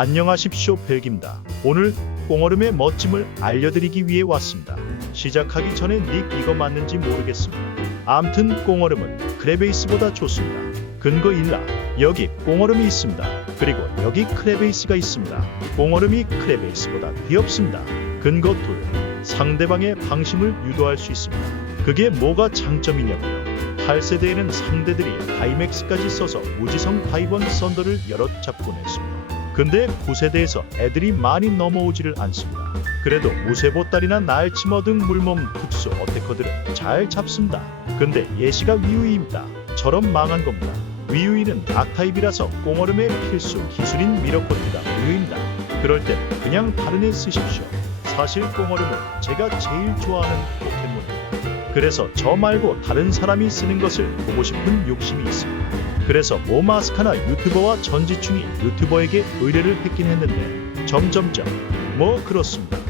안녕하십시오 벨기입니다. 오늘 꽁얼음의 멋짐을 알려드리기 위해 왔습니다. 시작하기 전에 닉 이거 맞는지 모르겠습니다. 암튼 꽁얼음은 크레베이스보다 좋습니다. 근거 1라 여기 꽁얼음이 있습니다. 그리고 여기 크레베이스가 있습니다. 꽁얼음이 크레베이스보다 귀엽습니다. 근거 2 상대방의 방심을 유도할 수 있습니다. 그게 뭐가 장점이냐고요. 8세대에는 상대들이 하이맥스까지 써서 무지성 파이번 썬더를 여러 잡곤 했습니다. 근데 9세대에서 애들이 많이 넘어오지를 않습니다. 그래도 무쇠보따리나 날치머 등 물몸 특수 어태커들은 잘 잡습니다. 근데 예시가 위우이입니다. 저런 망한 겁니다. 위우이는 악타입이라서 꽁얼음의 필수 기술인 미러코트가 위우입니다. 그럴 땐 그냥 다른 애 쓰십시오. 사실 꽁얼음은 제가 제일 좋아하는 포켓몬입니다. 그래서 저 말고 다른 사람이 쓰는 것을 보고 싶은 욕심이 있습니다. 그래서 모마스카나 유튜버와 전지충이 유튜버에게 의뢰를 했긴 했는데 점점점 뭐 그렇습니다.